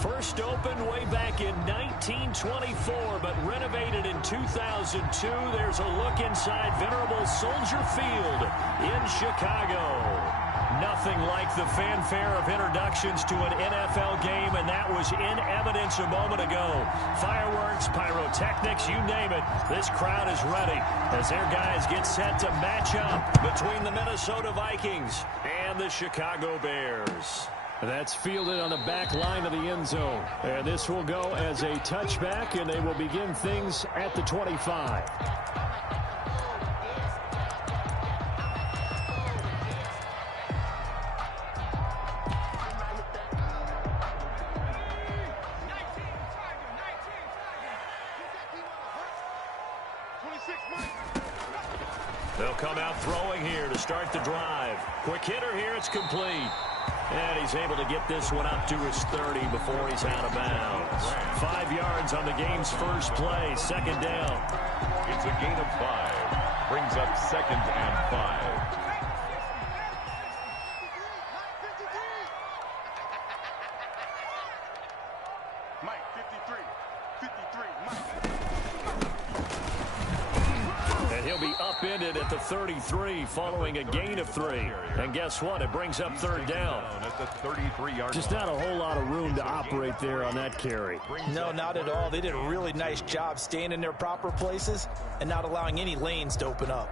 First opened way back in 1924, but renovated in 2002. There's a look inside venerable Soldier Field in Chicago. Nothing like the fanfare of introductions to an NFL game, and that was in evidence a moment ago. Fireworks, pyrotechnics, you name it. This crowd is ready as their guys get set to match up between the Minnesota Vikings and the Chicago Bears. That's fielded on the back line of the end zone. And this will go as a touchback, and they will begin things at the 25. They'll come out throwing here to start the drive. Quick hitter here, it's complete. And he's able to get this one up to his 30 before he's out of bounds. 5 yards on the game's first play, second down. It's a gain of 5. Brings up 2nd and 5. Mike, 53, Mike. And he'll be upended at the 33 following a gain of 3. And guess what? It brings up third down. At the 33-yard Just not a whole lot of room to operate there on that carry. No, not at all. They did a really nice job staying in their proper places and not allowing any lanes to open up.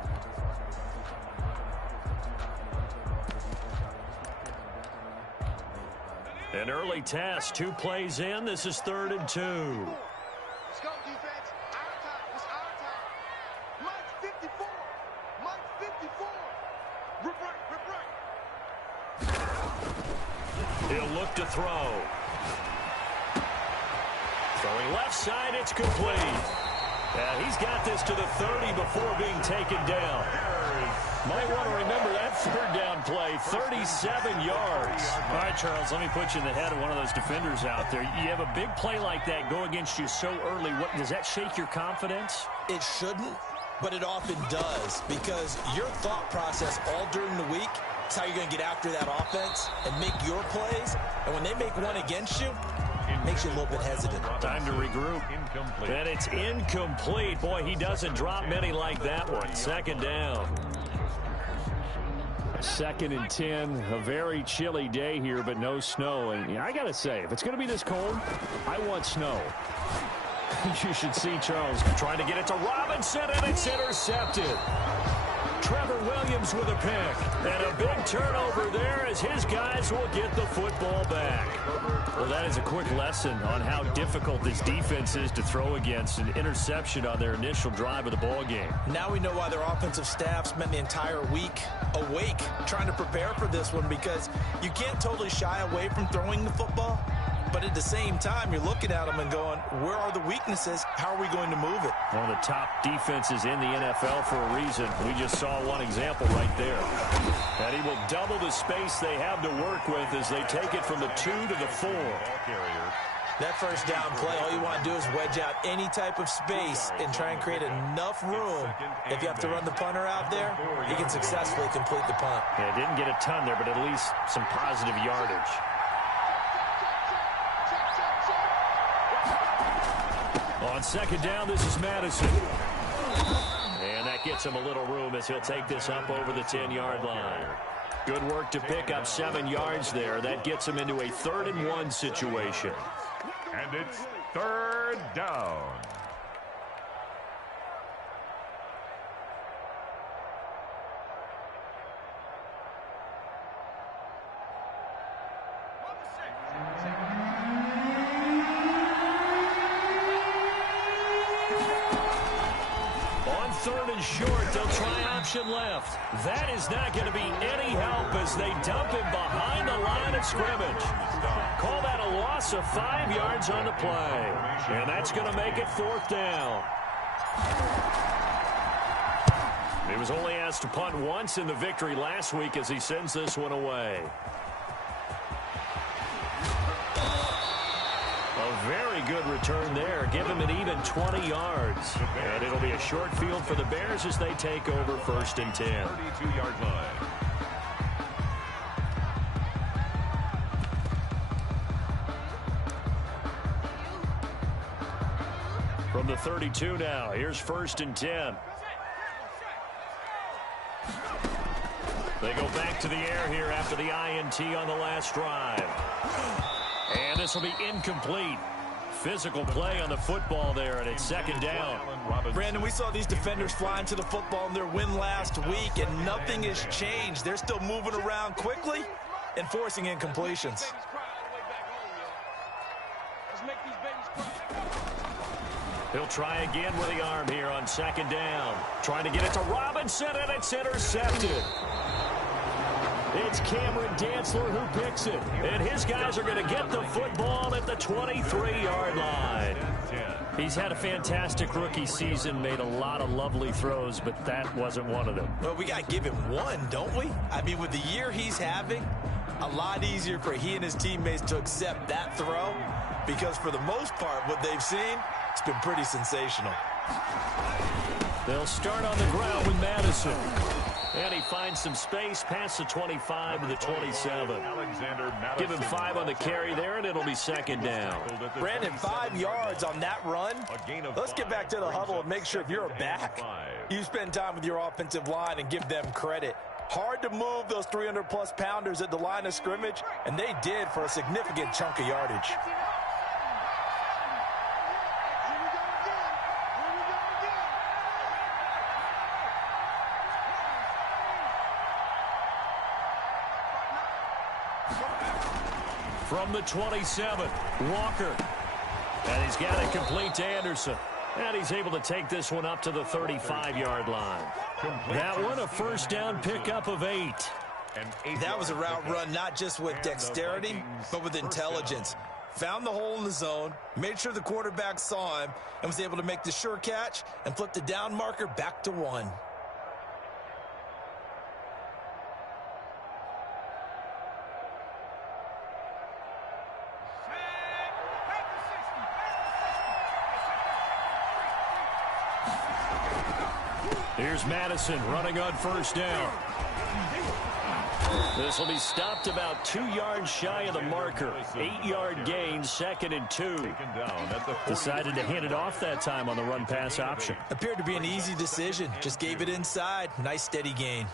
An early test, 2 plays in. This is 3rd and 2. Let's go, defense. Our time. It's our time. Mike 54. Mike 54. Rip right. He'll look to throw. Throwing left side, it's complete. And he's got this to the 30 before being taken down. Might want to remember that third down play, 37 yards. All right, Charles, let me put you in the head of one of those defenders out there. You have a big play like that go against you so early. What, does that shake your confidence? It shouldn't, but it often does, because your thought process all during the week is how you're going to get after that offense and make your plays. And when they make one against you, it makes you a little bit hesitant. Time to regroup. Incomplete. And it's incomplete. Boy, he doesn't drop many like that one. Second down. 2nd and 10, a very chilly day here, but no snow. And I got to say, if it's going to be this cold, I want snow. You should see Charles trying to get it to Robinson, and it's intercepted. Trevor Williams with a pick. And a big turnover there as his guys will get the football back. Well, that is a quick lesson on how difficult this defense is to throw against. An interception on their initial drive of the ball game. Now we know why their offensive staff spent the entire week awake trying to prepare for this one, because you can't totally shy away from throwing the football. But at the same time, you're looking at them and going, where are the weaknesses? How are we going to move it? One of the top defenses in the NFL for a reason. We just saw one example right there. And he will double the space they have to work with as they take it from the 2 to the 4. That first down play, all you want to do is wedge out any type of space and try and create enough room. If you have to run the punter out there, you can successfully complete the punt. Yeah, didn't get a ton there, but at least some positive yardage. On second down, this is Madison. And that gets him a little room as he'll take this up over the 10-yard line. Good work to pick up 7 yards there. That gets him into a 3rd and 1 situation. And it's 3rd down. On 3rd and short, they'll try option left. That is not going to be any help as they dump him behind the line of scrimmage. Call that a loss of 5 yards on the play. And that's going to make it 4th down. He was only asked to punt once in the victory last week as he sends this one away. A very good return there. Give him an even 20 yards. And it'll be a short field for the Bears as they take over 1st and 10. 32-yard line. From the 32 now, here's 1st and 10. They go back to the air here after the INT on the last drive. And this will be incomplete. Physical play on the football there, and it's 2nd down. Brandon, we saw these defenders flying to the football in their win last week, and nothing has changed. They're still moving around quickly and forcing incompletions. He'll try again with the arm here on 2nd down. Trying to get it to Robinson, and it's intercepted. It's Cameron Dantzler who picks it. And his guys are going to get the football at the 23-yard line. He's had a fantastic rookie season, made a lot of lovely throws, but that wasn't one of them. Well, we got to give him one, don't we? I mean, with the year he's having, a lot easier for he and his teammates to accept that throw, because for the most part, what they've seen, it's been pretty sensational. They'll start on the ground with Madison. And he finds some space past the 25 to the 27. Give him 5 on the carry there, and it'll be 2nd down. Brandon, 5 yards on that run. Let's get back to the huddle and make sure if you're a back, you spend time with your offensive line and give them credit. Hard to move those 300-plus pounders at the line of scrimmage, and they did for a significant chunk of yardage. From the 27, Walker. And he's got it complete to Anderson. And he's able to take this one up to the 35-yard line. That one, a 1st down pickup of 8. That was a route run not just with dexterity, but with intelligence. Found the hole in the zone, made sure the quarterback saw him, and was able to make the sure catch and flip the down marker back to 1. Here's Madison running on 1st down. This will be stopped about 2 yards shy of the marker. 8-yard gain, 2nd and 2. Decided to hand it off that time on the run-pass option. Appeared to be an easy decision. Just gave it inside. Nice steady gain.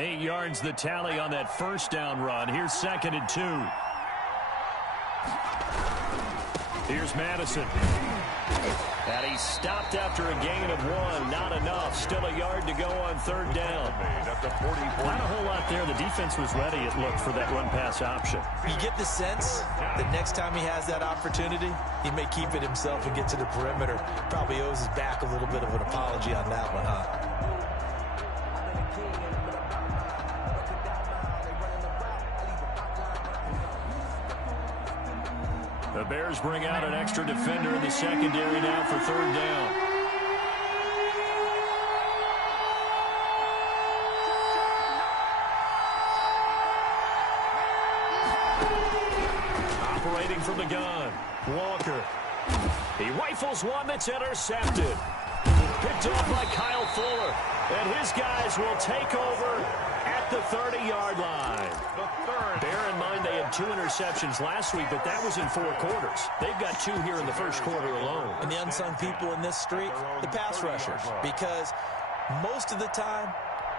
Eight yards the tally on that 1st down run. Here's 2nd and 2. Here's Madison. And he stopped after a gain of 1. Not enough. Still a yard to go on 3rd down. Not a whole lot there. The defense was ready, it looked, for that run-pass option. You get the sense that next time he has that opportunity, he may keep it himself and get to the perimeter. Probably owes his back a little bit of an apology on that one, huh? The Bears bring out an extra defender in the secondary now for 3rd down. Operating from the gun, Walker. He rifles one that's intercepted. Picked off by Kyle Fuller. And his guys will take over at the 30-yard line. Bear in mind they had 2 interceptions last week, but that was in 4 quarters. They've got 2 here in the 1st quarter alone. And the unsung people in this streak, the pass rushers, because most of the time,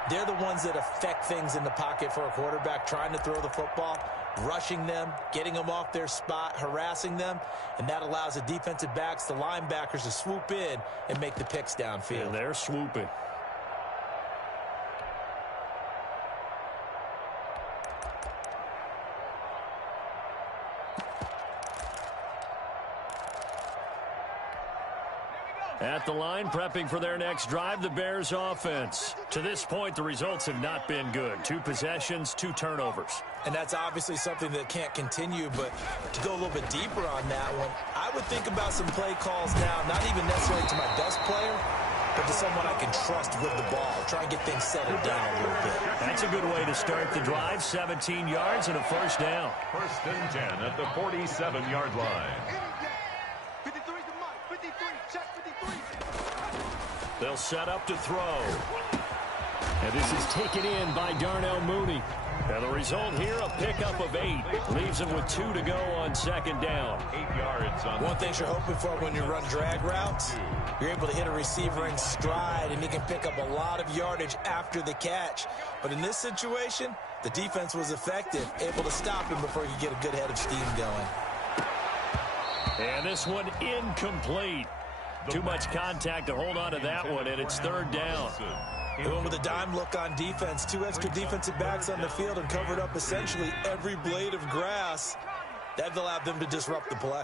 they're the ones that affect things in the pocket for a quarterback, trying to throw the football, rushing them, getting them off their spot, harassing them, and that allows the defensive backs, the linebackers, to swoop in and make the picks downfield. And they're swooping. At the line, prepping for their next drive, the Bears offense. To this point, the results have not been good. 2 possessions, 2 turnovers. And that's obviously something that can't continue, but to go a little bit deeper on that one, I would think about some play calls now, not even necessarily to my best player, but to someone I can trust with the ball. Try and get things settled down a little bit. That's a good way to start the drive. 17 yards and a 1st down. 1st and 10 at the 47-yard line. They'll set up to throw. And this is taken in by Darnell Mooney. And the result here, a pickup of 8. Leaves him with 2 to go on second down. 8 yards on One thing you're hoping for when you run drag routes, you're able to hit a receiver in stride, and he can pick up a lot of yardage after the catch. But in this situation, the defense was effective, able to stop him before he could get a good head of steam going. And this one incomplete. Too much contact to hold on to that one, and it's third down. They went with a dime look on defense. 2 extra defensive backs on the field and covered up essentially every blade of grass. That allowed them to disrupt the play.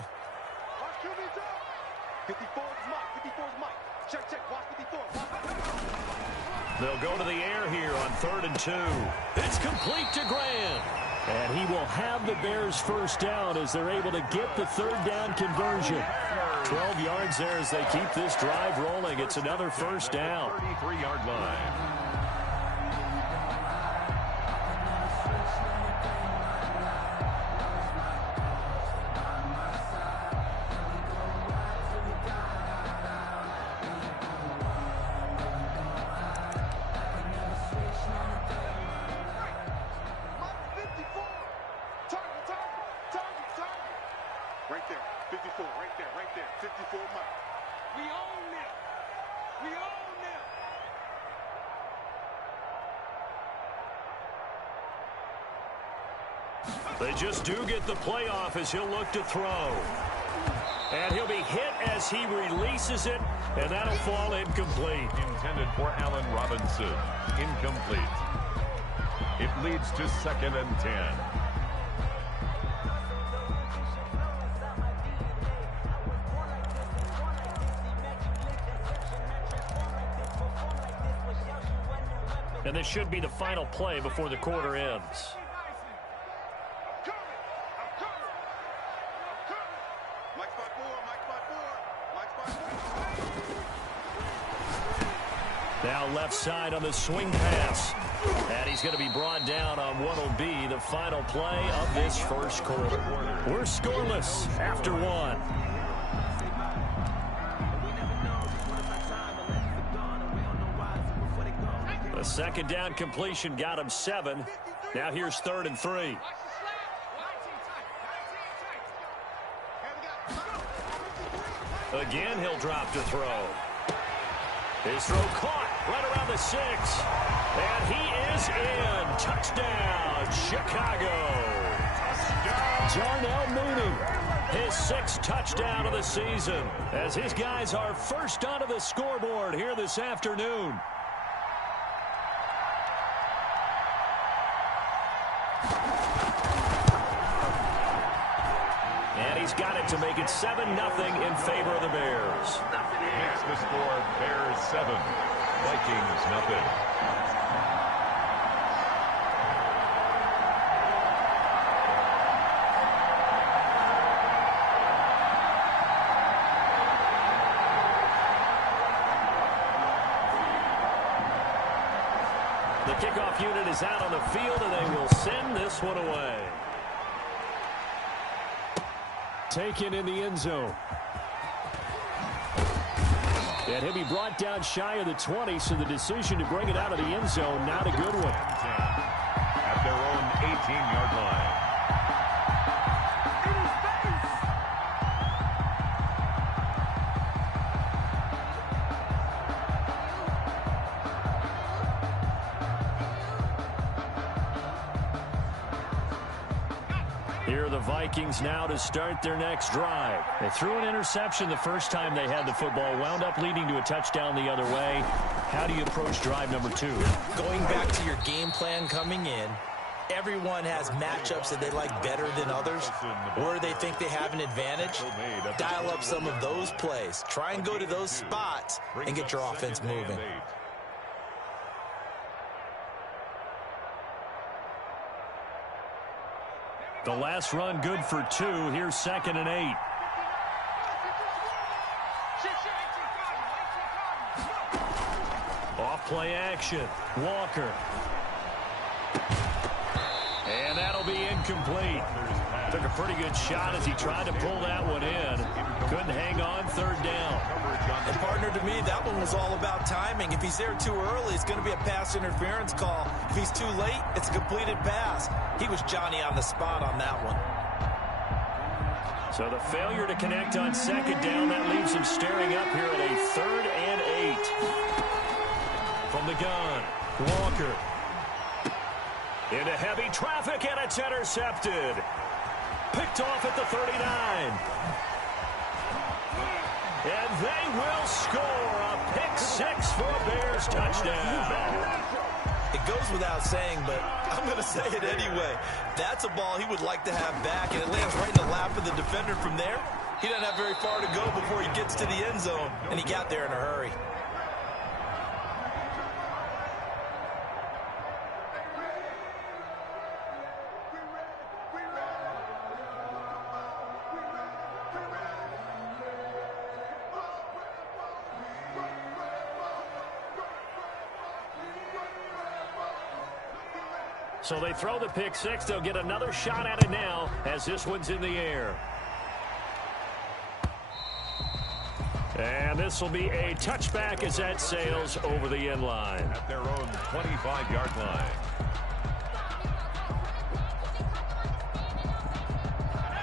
54 is Mike. 54 is Mike. Check. Watch 54. They'll go to the air here on 3rd and 2. It's complete to Grant. And he will have the Bears first down as they're able to get the third down conversion. 12 yards there as they keep this drive rolling. It's another first down. 33-yard line. Right there. 54. Right there. 54 Mike. We own them. We own them. They just do get the playoff as he'll look to throw. And he'll be hit as he releases it, and that'll fall incomplete. Intended for Allen Robinson. Incomplete. It leads to 2nd and 10. And this should be the final play before the quarter ends. Now left side on the swing pass. And he's going to be brought down on what will be the final play of this first quarter. We're scoreless after 1. The second down completion got him 7. Now here's 3rd and 3. Again, he'll drop to throw. His throw caught right around the 6. And he is in. Touchdown, Chicago. Darnell Mooney. His 6th touchdown of the season as his guys are first onto the scoreboard here this afternoon. And he's got it to make it 7-0 in favor of the Bears. Makes the score Bears 7, Vikings nothing. The kickoff unit is out on the field, and they will send this one away. Taken in the end zone. And he'll be brought down shy of the 20, so the decision to bring it out of the end zone, not a good one. At their own 18-yard line. Here are the Vikings now to start their next drive. They threw an interception the first time they had the football, wound up leading to a touchdown the other way. How do you approach drive number 2? Going back to your game plan coming in, everyone has matchups that they like better than others, or they think they have an advantage. Dial up some of those plays. Try and go to those spots and get your offense moving. The last run good for 2. Here's 2nd and 8. Off play action. Walker. And that'll be incomplete. Took a pretty good shot as he tried to pull that one in. Couldn't hang on 3rd down. And partner, to me, that one was all about timing. If he's there too early, it's going to be a pass interference call. If he's too late, it's a completed pass. He was Johnny on the spot on that one. So the failure to connect on second down, that leaves him staring up here at a 3rd and 8. From the gun, Walker. Into heavy traffic, and it's intercepted. Picked off at the 39. And they will score a pick 6 for a Bears touchdown. It goes without saying, but I'm going to say it anyway. That's a ball he would like to have back, and it lands right in the lap of the defender from there. He doesn't have very far to go before he gets to the end zone, and he got there in a hurry. So they throw the pick 6. They'll get another shot at it now as this one's in the air. And this will be a touchback as that sails over the end line. At their own 25-yard line.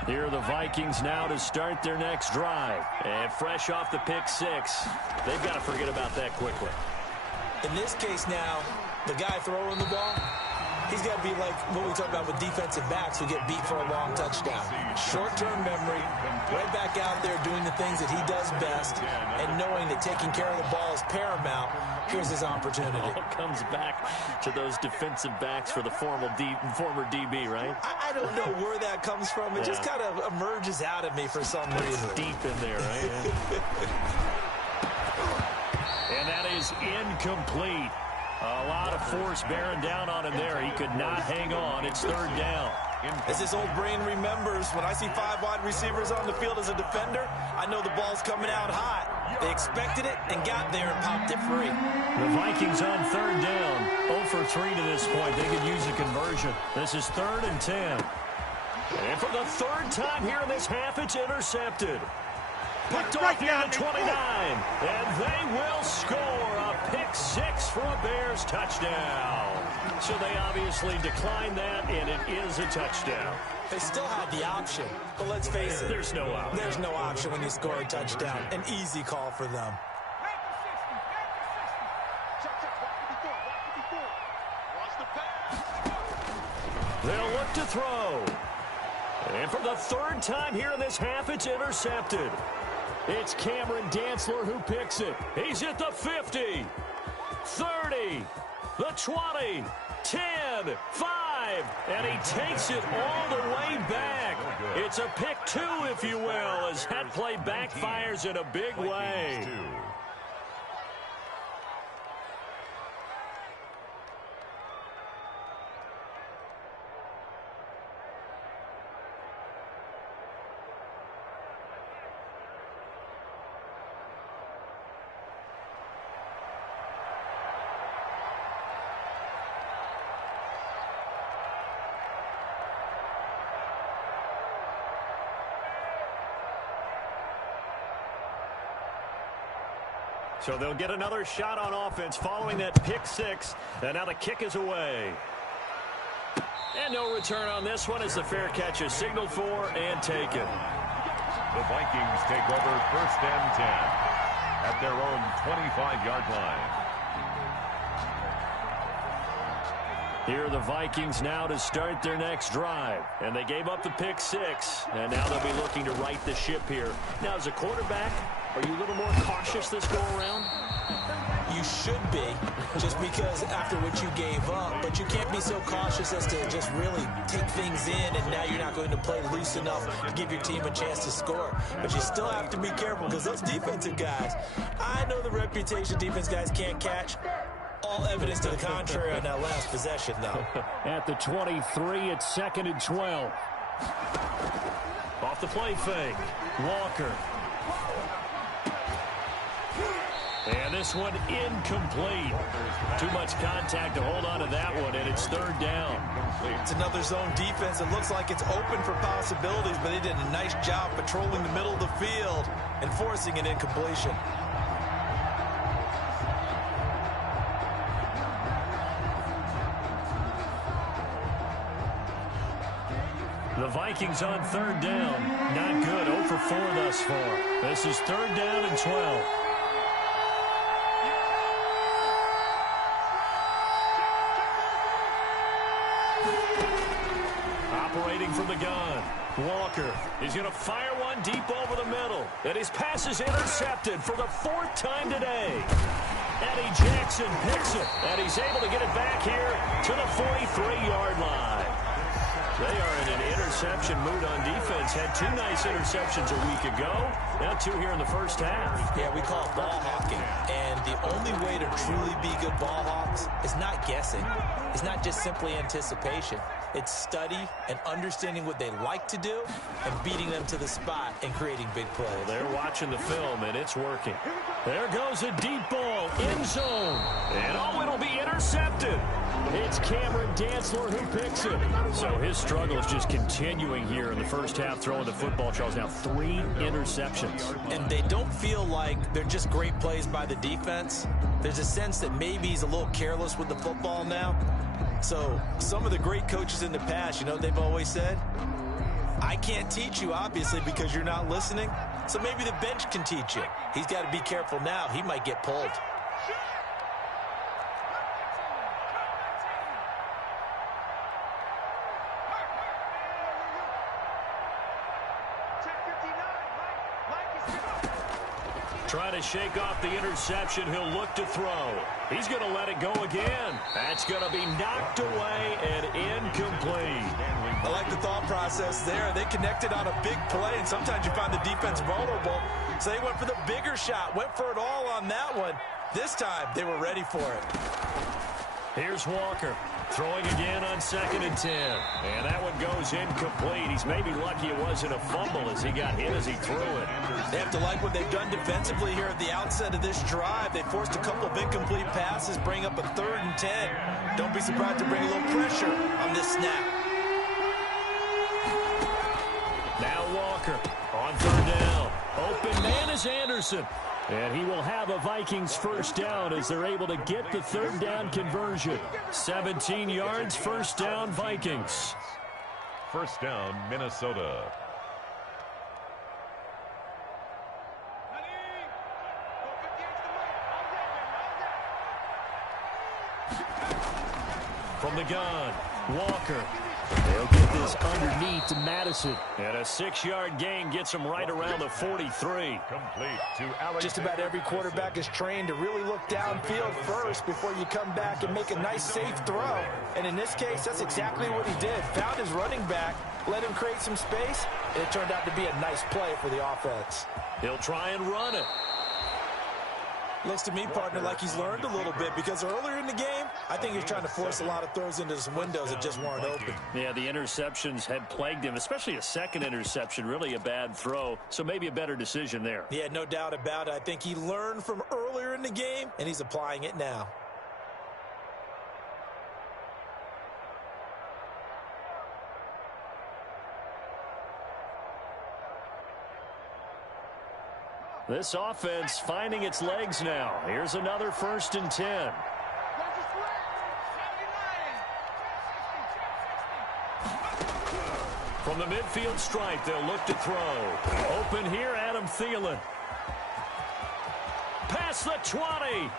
Here are the Vikings now to start their next drive. And fresh off the pick 6, they've got to forget about that quickly. In this case now, the guy throwing the ball, he's got to be like what we talk about with defensive backs who get beat for a long touchdown. Short-term memory, right back out there doing the things that he does best, and knowing that taking care of the ball is paramount. Here's his opportunity. All comes back to those defensive backs for the former DB, right? I don't know where that comes from. It just kind of emerges out of me for some reason. Deep in there, right? And that is incomplete. A lot of force bearing down on him there. He could not hang on. It's 3rd down. As this old brain remembers, when I see 5 wide receivers on the field as a defender, I know the ball's coming out hot. They expected it and got there and popped it free. The Vikings on 3rd down. 0 for 3 to this point. They could use a conversion. This is 3rd and 10. And for the 3rd time here in this half, it's intercepted. Picked off near the 29. And they will score a pick 6 for a Bears touchdown. So they obviously declined that, and it is a touchdown. They still had the option, but let's face it. There's no option. There's no option when you score a touchdown. An easy call for them. They'll look to throw. And for the 3rd time here in this half, it's intercepted. It's Cameron Dantzler who picks it. He's at the 50, 30, the 20, 10, 5, and he takes it all the way back. It's a pick 2, if you will, as that play backfires in a big way. So they'll get another shot on offense following that pick 6. And now the kick is away. And no return on this one as the fair catch is signaled for and taken. The Vikings take over 1st and 10 at their own 25-yard line. Here are the Vikings now to start their next drive. And they gave up the pick 6. And now they'll be looking to right the ship here. Now, as a quarterback, are you a little more cautious this go-around? You should be, just because after what you gave up. But you can't be so cautious as to just really take things in, and now you're not going to play loose enough to give your team a chance to score. But you still have to be careful because those defensive guys, I know the reputation defense guys can't catch. All evidence to the contrary on that last possession, though. At the 23, it's 2nd and 12. Off the play fake, Walker. And this one incomplete. Too much contact to hold on to that one, and it's 3rd down. It's another zone defense. It looks like it's open for possibilities, but they did a nice job patrolling the middle of the field and forcing an incompletion. Vikings on third down. Not good. 0 for 4 thus far. This is third down and 12. Operating from the gun. Walker is going to fire one deep over the middle. And his pass is intercepted for the 4th time today. Eddie Jackson picks it. And he's able to get it back here to the 43-yard line. They are in an interception mood on defense. Had 2 nice interceptions a week ago. Now 2 here in the first half. Yeah, we call it ball hawking. And the only way to truly be good ball hawks is not guessing. It's not just simply anticipation. It's study and understanding what they like to do and beating them to the spot and creating big plays. Well, they're watching the film, and it's working. There goes a deep ball, end zone. And oh, it'll be intercepted. It's Cameron Dantzler who picks it. So his struggle is just continuing here in the first half, throwing the football. Charles, now 3 interceptions. And they don't feel like they're just great plays by the defense. There's a sense that maybe he's a little careless with the football now. So some of the great coaches in the past, you know what they've always said? I can't teach you, obviously, because you're not listening. So maybe the bench can teach you. He's got to be careful now. He might get pulled. Trying to shake off the interception. He'll look to throw. He's going to let it go again. That's going to be knocked away and incomplete. I like the thought process there. They connected on a big play, and sometimes you find the defense vulnerable. So they went for the bigger shot, went for it all on that one. This time, they were ready for it. Here's Walker. Throwing again on 2nd and 10. And that one goes incomplete. He's maybe lucky it wasn't a fumble as he got hit as he threw it. They have to like what they've done defensively here at the outset of this drive. They forced a couple of incomplete passes, bring up a 3rd and 10. Don't be surprised to bring a little pressure on this snap. Now Walker on 3rd down. Open man is Anderson. And he will have a Vikings first down as they're able to get the 3rd down conversion. 17 yards, first down, Vikings. First down, Minnesota. From the gun, Walker. They'll get this underneath to Madison. And a 6-yard gain gets him right around the 43. Complete to Alexander. Just about every quarterback is trained to really look downfield first before you come back and make a nice, safe throw. And in this case, that's exactly what he did. Found his running back, let him create some space, and it turned out to be a nice play for the offense. He'll try and run it. Looks to me, partner, like he's learned a little bit because earlier in the game, I think he was trying to force a lot of throws into some windows that just weren't open. Yeah, the interceptions had plagued him, especially a 2nd interception, really a bad throw, so maybe a better decision there. Yeah, no doubt about it. I think he learned from earlier in the game, and he's applying it now. This offense finding its legs now. Here's another 1st and 10. From the midfield stripe, they'll look to throw. Open here, Adam Thielen. Past the 20.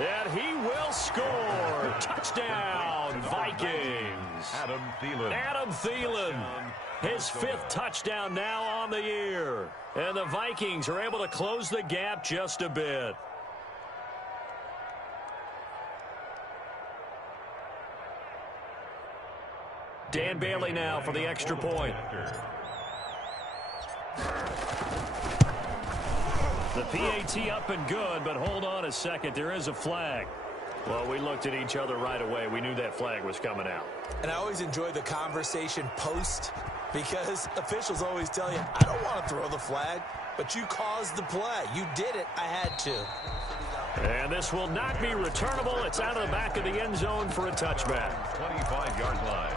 And he will score. Touchdown, Vikings. Adam Thielen. Adam Thielen. His 5th touchdown now on the year. And the Vikings are able to close the gap just a bit. Dan Bailey now for the extra point. The PAT up and good, but hold on a second. There is a flag. Well, we looked at each other right away. We knew that flag was coming out. And I always enjoy the conversation post because officials always tell you, I don't want to throw the flag, but you caused the play. You did it. I had to. And this will not be returnable. It's out of the back of the end zone for a touchback. 25-yard line.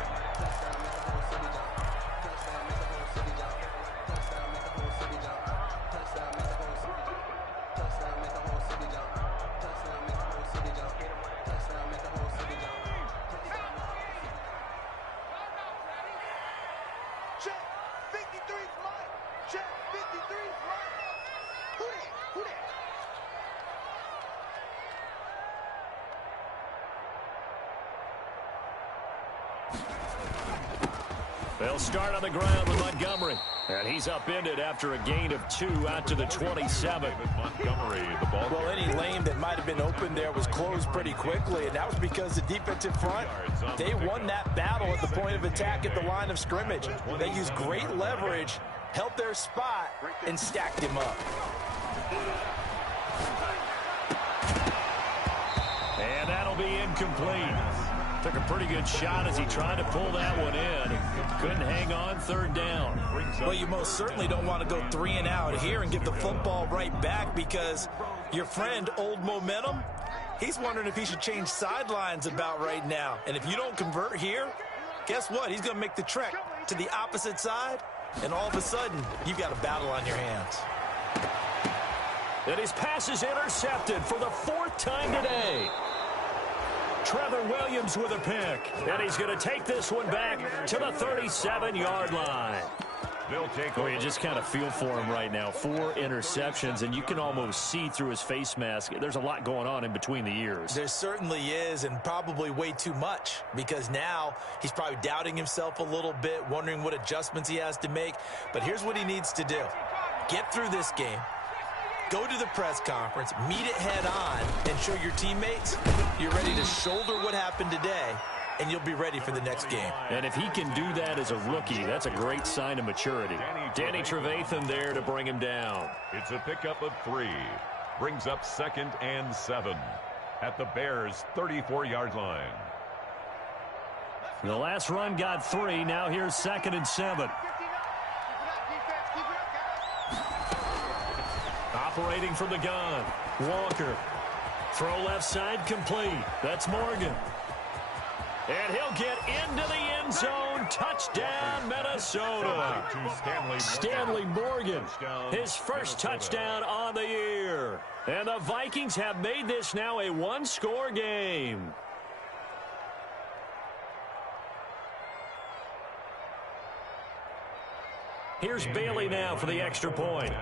They'll start on the ground with Montgomery. And he's upended after a gain of 2 out to the 27. Montgomery, the ball. Well, any lane that might have been open there was closed pretty quickly, and that was because the defensive front, they won that battle at the point of attack at the line of scrimmage. They used great leverage, held their spot, and stacked him up. And that'll be incomplete. Took a pretty good shot as he tried to pull that one in. Couldn't hang on, third down. Well, you most certainly don't want to go 3 and out here and get the football right back, because your friend, Old Momentum, he's wondering if he should change sidelines about right now. And if you don't convert here, guess what? He's going to make the trek to the opposite side, and all of a sudden, you've got a battle on your hands. And his pass is intercepted for the 4th time today. Trevor Williams with a pick. And he's going to take this one back to the 37-yard line. They'll take you just kind of feel for him right now. 4 interceptions, and you can almost see through his face mask. There's a lot going on in between the ears. There certainly is, and probably way too much, because now he's probably doubting himself a little bit, wondering what adjustments he has to make. But here's what he needs to do. Get through this game. Go to the press conference, meet it head on, and show your teammates you're ready to shoulder what happened today, and you'll be ready for the next game. And if he can do that as a rookie, that's a great sign of maturity. Danny Trevathan there to bring him down. It's a pickup of 3. Brings up 2nd and 7 at the Bears' 34-yard line. The last run got 3. Now here's 2nd and 7. Operating from the gun, Walker. Throw left side complete. That's Morgan. And he'll get into the end zone. Touchdown, Minnesota. Stanley Morgan, his first touchdown on the year. And the Vikings have made this now a 1-score game. Here's Bailey now for the extra point.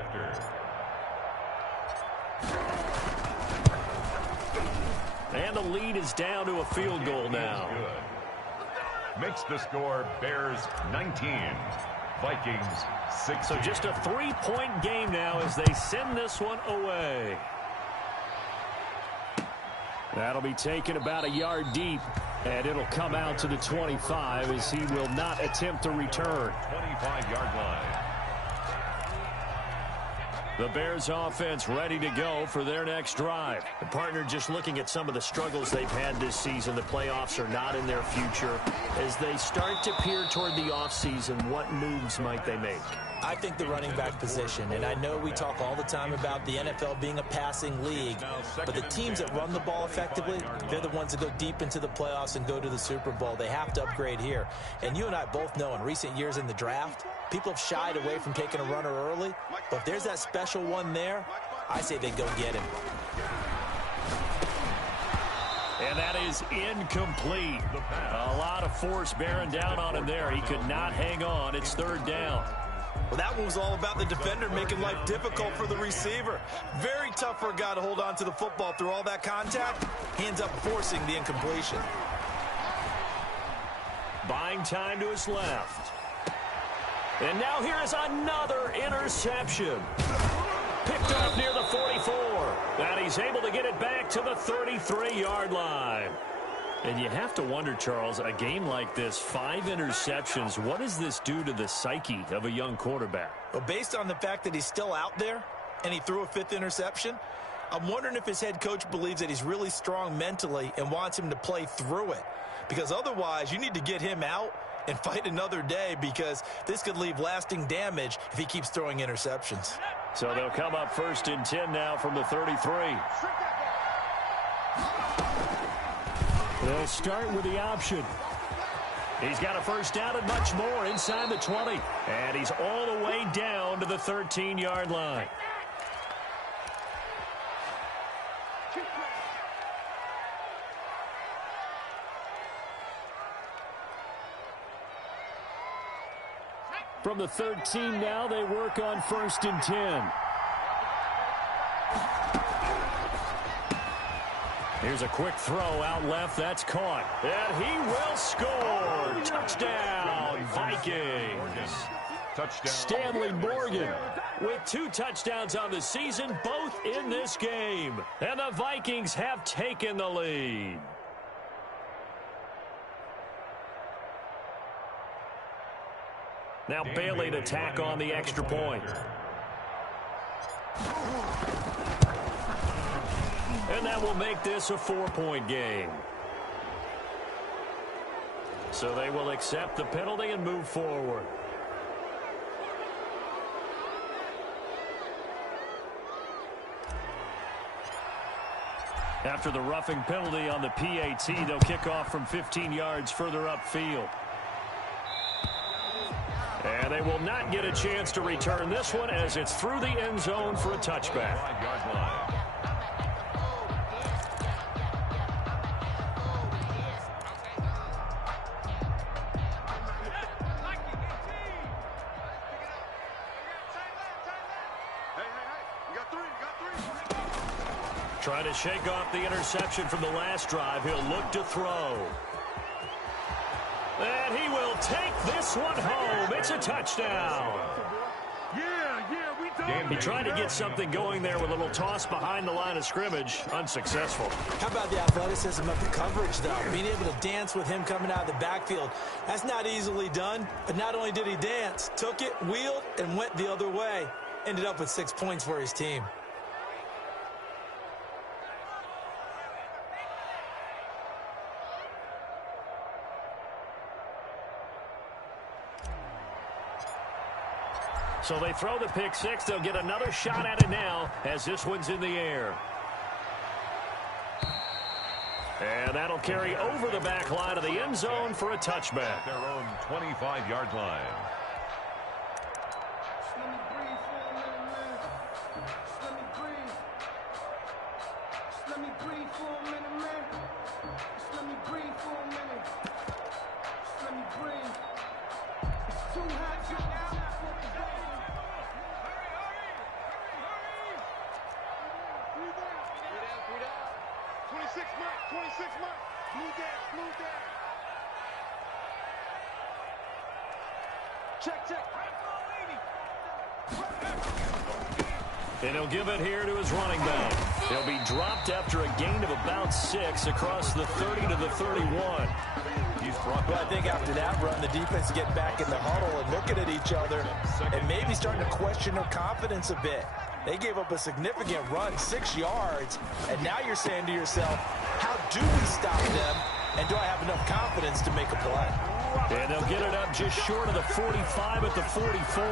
And the lead is down to a field goal now. Makes the score Bears 19, Vikings 6. So just a 3-point game now as they send this one away. That'll be taken about a yard deep, and it'll come out to the 25 as he will not attempt to return. 25-yard line. The Bears offense ready to go for their next drive. The partner just looking at some of the struggles they've had this season. The playoffs are not in their future. As they start to peer toward the offseason, what moves might they make? I think the running back position, and I know we talk all the time about the NFL being a passing league, but the teams that run the ball effectively, they're the ones that go deep into the playoffs and go to the Super Bowl. They have to upgrade here. And you and I both know in recent years in the draft, people have shied away from taking a runner early, but if there's that special one there, I say they go get him. And that is incomplete. A lot of force bearing down on him there. He could not hang on. It's 3rd down. Well, that one was all about the defender making life difficult for the receiver. Very tough for a guy to hold on to the football through all that contact. He ends up forcing the incompletion. Buying time to his left. And now here is another interception. Picked up near the 44. And he's able to get it back to the 33-yard line. And you have to wonder, Charles, a game like this, 5 interceptions, what does this do to the psyche of a young quarterback? Well, based on the fact that he's still out there and he threw a 5th interception, I'm wondering if his head coach believes that he's really strong mentally and wants him to play through it. Because otherwise, you need to get him out and fight another day, because this could leave lasting damage if he keeps throwing interceptions. So they'll come up 1st and 10 now from the 33. They'll start with the option. He's got a first down and much more inside the 20. And he's all the way down to the 13-yard line. From the 13 now, they work on 1st and 10. Here's a quick throw out left. That's caught. And he will score. Touchdown, Vikings. Touchdown. Stanley Morgan with 2 touchdowns on the season, both in this game. And the Vikings have taken the lead. Now Bailey to tack on the extra point. And that will make this a 4-point game. So they will accept the penalty and move forward. After the roughing penalty on the PAT, they'll kick off from 15 yards further upfield. And they will not get a chance to return this one as it's through the end zone for a touchback. 5-yard line. Trying to shake off the interception from the last drive. He'll look to throw. And he will take this one home. It's a touchdown. He tried to get something going there with a little toss behind the line of scrimmage. Unsuccessful. How about the athleticism of the coverage, though? Being able to dance with him coming out of the backfield. That's not easily done. But not only did he dance, took it, wheeled, and went the other way. Ended up with 6 points for his team. So they throw the pick six. They'll get another shot at it now as this one's in the air. And that'll carry over the back line of the end zone for a touchback. Their own 25-yard line. And he'll give it here to his running back. He'll be dropped after a gain of about 6 across the 30 to the 31. Well, I think after that run, the defense is getting back in the huddle and looking at each other and maybe starting to question their confidence a bit. They gave up a significant run, 6 yards, and now you're saying to yourself, how do we stop them, and do I have enough confidence to make a play? And they'll get it up just short of the 45 at the 44.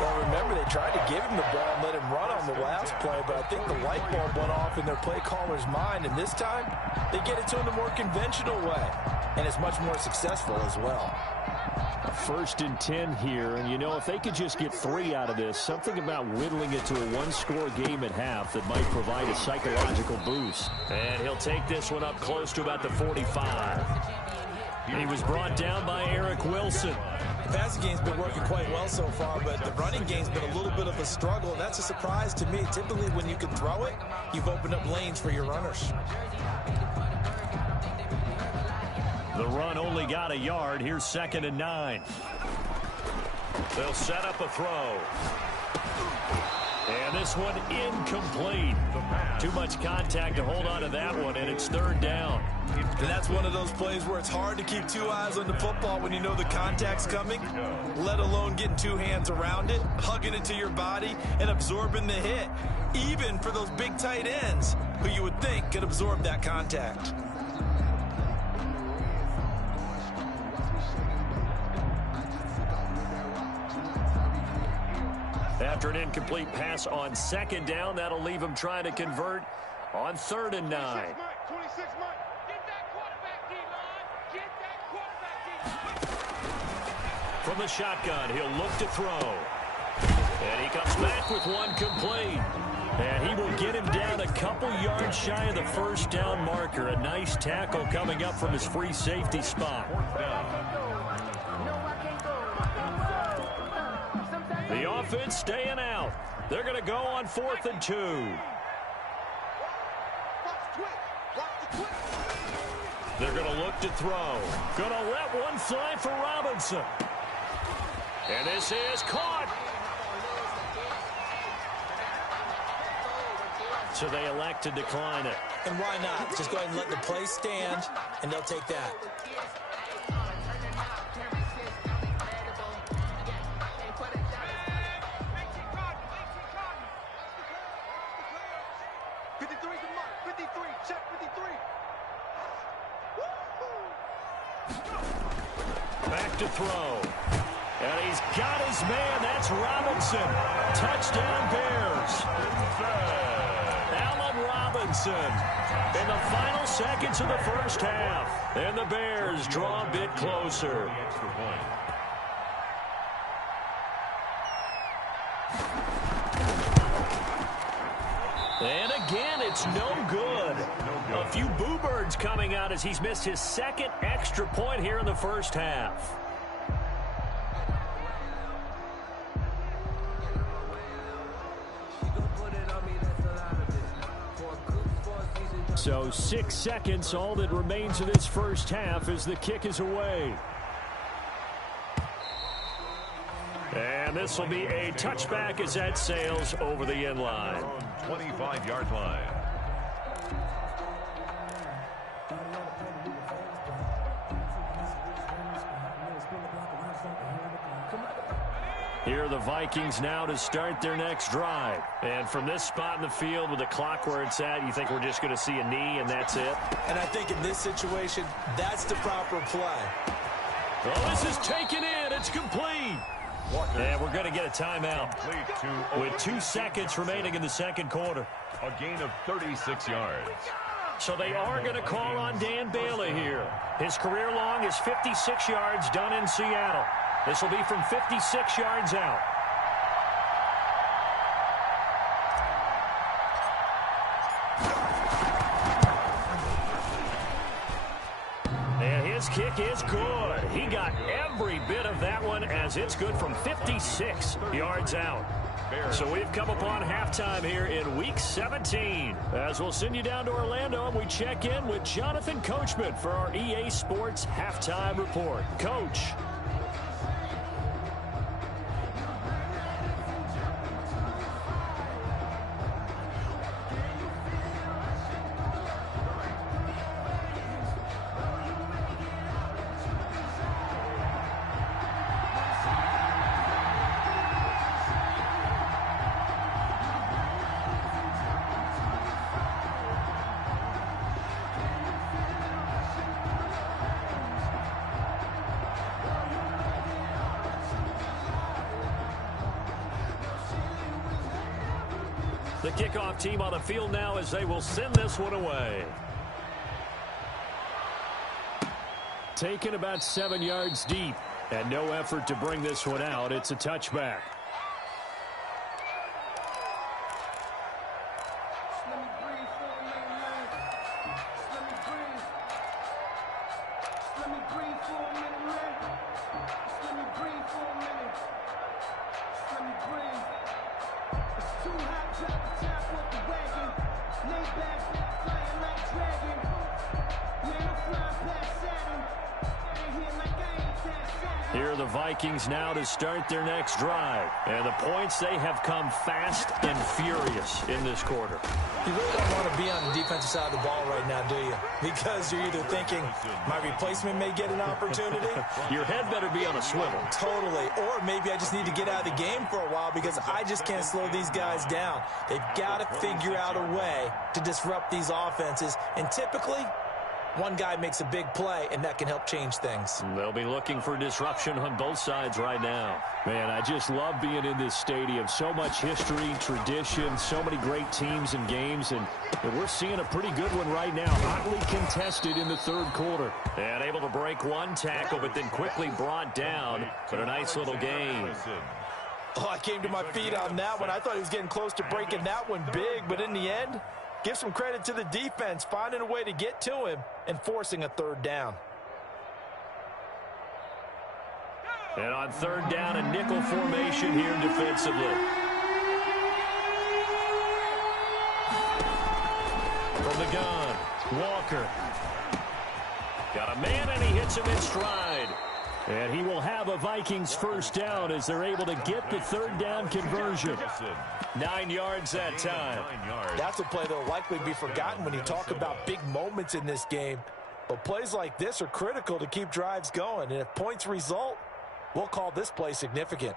Well, remember, they tried to give him the ball and let him run on the last play, but I think the light bulb went off in their play caller's mind, and this time they get it to him the more conventional way, and it's much more successful as well. 1st and 10 here, and you know, if they could just get 3 out of this, something about whittling it to a 1-score game at half that might provide a psychological boost. And he'll take this one up close to about the 45. He was brought down by Eric Wilson. The passing game's been working quite well so far, but the running game's been a little bit of a struggle, and that's a surprise to me. Typically, when you can throw it, you've opened up lanes for your runners. The run only got a yard. Here's 2nd and 9. They'll set up a throw. And this one incomplete. Too much contact to hold on to that one, and it's 3rd down. And that's one of those plays where it's hard to keep 2 eyes on the football when you know the contact's coming, let alone getting 2 hands around it, hugging it to your body, and absorbing the hit, even for those big tight ends who you would think could absorb that contact. After an incomplete pass on 2nd down, that'll leave him trying to convert on 3rd and 9. From the shotgun, he'll look to throw. And he comes back with one complete. And he will get him down a couple yards shy of the 1st down marker. A nice tackle coming up from his free safety spot. The offense staying out. They're going to go on 4th and 2. They're going to look to throw. Going to let one fly for Robinson. And this is caught. So they elect to decline it. And why not? Just go ahead and let the play stand, and they'll take that. Back to throw. And he's got his man. That's Robinson. Touchdown Bears. Allen Robinson in the final seconds of the first half. And the Bears draw a bit closer. And again, it's no good. A few boo birds coming out as he's missed his second extra point here in the first half. So 6 seconds, all that remains of this first half as the kick is away. And this will be a touchback as that sails over the end line. 25-yard line. Here are the Vikings now to start their next drive. And from this spot in the field with the clock where it's at, you think we're just going to see a knee and that's it? And I think in this situation, that's the proper play. Oh, this is taken in. It's complete. And we're going to get a timeout with 2 seconds remaining in the second quarter. A gain of 36 yards. So they are going to call on Dan Bailey here. His career long is 56 yards done in Seattle. This will be from 56 yards out. And his kick is good. He got every bit of that one as it's good from 56 yards out. So we've come upon halftime here in Week 17. As we'll send you down to Orlando and we check in with Jonathan Coachman for our EA Sports Halftime Report. Coach. The kickoff team on the field now as they will send this one away. Taken about 7 yards deep and no effort to bring this one out. It's a touchback. Here are the Vikings now to start their next drive. And the points, they have come fast and furious in this quarter. You really don't want to be on the defensive side of the ball right now, do you? Because you're either thinking, my replacement may get an opportunity. Your head better be on a swivel. Totally. Or maybe I just need to get out of the game for a while because I just can't slow these guys down. They've got to figure out a way to disrupt these offenses. And typically, one guy makes a big play, and that can help change things. They'll be looking for disruption on both sides right now. Man, I just love being in this stadium. So much history, tradition, so many great teams and games, and we're seeing a pretty good one right now. Hotly contested in the third quarter. And able to break one tackle, but then quickly brought down. But a nice little gain. Oh, I came to my feet on that one. I thought he was getting close to breaking that one big, but in the end, give some credit to the defense, finding a way to get to him and forcing a third down. And on third down, a nickel formation here defensively. From the gun, Walker. Got a man, and he hits him in stride. And he will have a Vikings first down as they're able to get the third down conversion. 9 yards that time. That's a play that will likely be forgotten when you talk about big moments in this game. But plays like this are critical to keep drives going. And if points result, we'll call this play significant.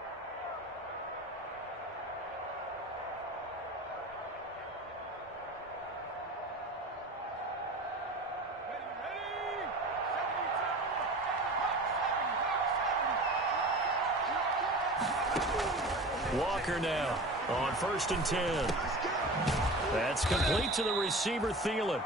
Walker now on 1st and 10. That's complete to the receiver, Thielen.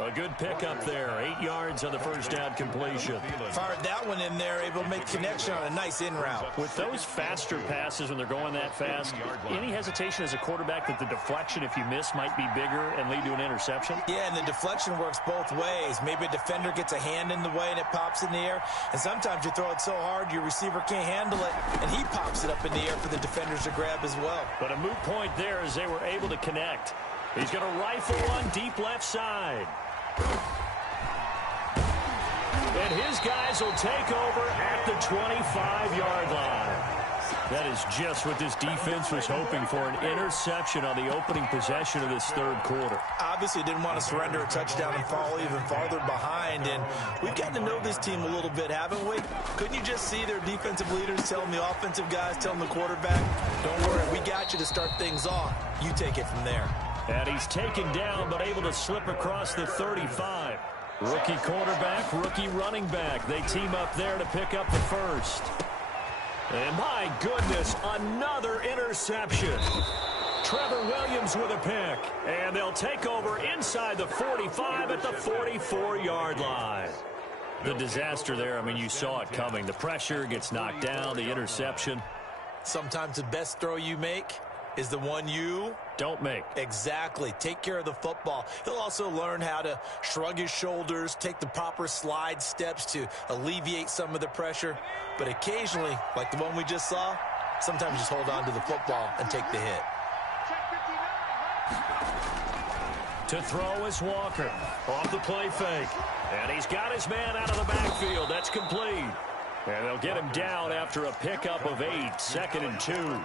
A good pickup there. 8 yards on the first down completion. Fired that one in there, able to make connection on a nice in route. With those faster passes when they're going that fast, any hesitation as a quarterback that the deflection, if you miss, might be bigger and lead to an interception? Yeah, and the deflection works both ways. Maybe a defender gets a hand in the way and it pops in the air. And sometimes you throw it so hard your receiver can't handle it, and he pops it up in the air for the defenders to grab as well. But a moot point there as they were able to connect. He's going to rifle one deep left side. And his guys will take over at the 25-yard line. That is just what this defense was hoping for, an interception on the opening possession of this third quarter. Obviously didn't want to surrender a touchdown and fall even farther behind. And we've gotten to know this team a little bit, haven't we? Couldn't you just see their defensive leaders telling the offensive guys, telling the quarterback, don't worry, we got you to start things off. You take it from there. And he's taken down, but able to slip across the 35. Rookie quarterback, rookie running back. They team up there to pick up the first. And my goodness, another interception. Trevor Williams with a pick. And they'll take over inside the 45 at the 44-yard line. The disaster there, I mean, you saw it coming. The pressure gets knocked down, the interception. Sometimes the best throw you make is the one you don't make. Exactly. Take care of the football. He'll also learn how to shrug his shoulders, take the proper slide steps to alleviate some of the pressure. But occasionally, like the one we just saw, sometimes just hold on to the football and take the hit. To throw is Walker. Off the play fake. And he's got his man out of the backfield. That's complete. And they'll get him down after a pickup of 8. 2nd and 2.